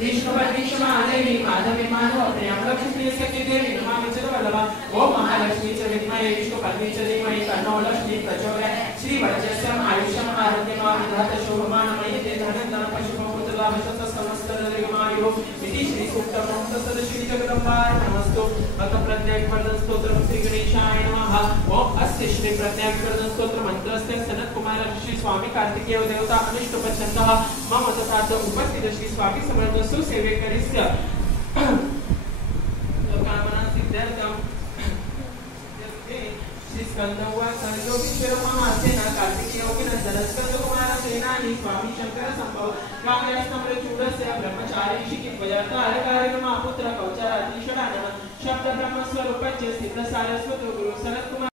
विष्णुपत्नी महादेवी माधवी माधव प्रियं लक्ष्मी सखी देवी नमामि चिरवल्लभा ओम महालक्ष्मी च विद्महे विष्णुपत्नी च धीमहि तन्नो लक्ष्मी प्रचोदयात् श्री वरजस्यम् आयुष्यम् आरोग्यम् विधात शोभमानमयते धनं पशुपं पुत्रलाभ समस्तनिर्गमायो इति श्री सूक्तम् तत्सद श्री जगदम्बार्पणमस्तु भक्त प्रत्येक वरद स्तोत्रम श्री गणेशाय नमः ओम अस्य श्री प्रत्येक वरद स्तोत्र मंत्रस्य सनत कुमार ऋषि स्वामी कार्तिकेय देवता अनिष्टोपच्छन्दः मम तथा उपस्थित श्री स्वामी समर्थ सुसेवेकरिस्य कामना सिद्ध्यर्थं श्री स्कंदवास योगीश्वर महासेना कार्तिकेय योगिनंदन स्कंद कुमार सेनानी स्वामी शंकर संभव काव्यास्तम्र चूडस्य ब्रह्मचारी ऋषिकी वजर्तारकारिणमा पुत्र कौचराति षडानन शब्द ब्रह्म स्वरूपस्य सिद्ध सारस्वत गुरु सनत कुमार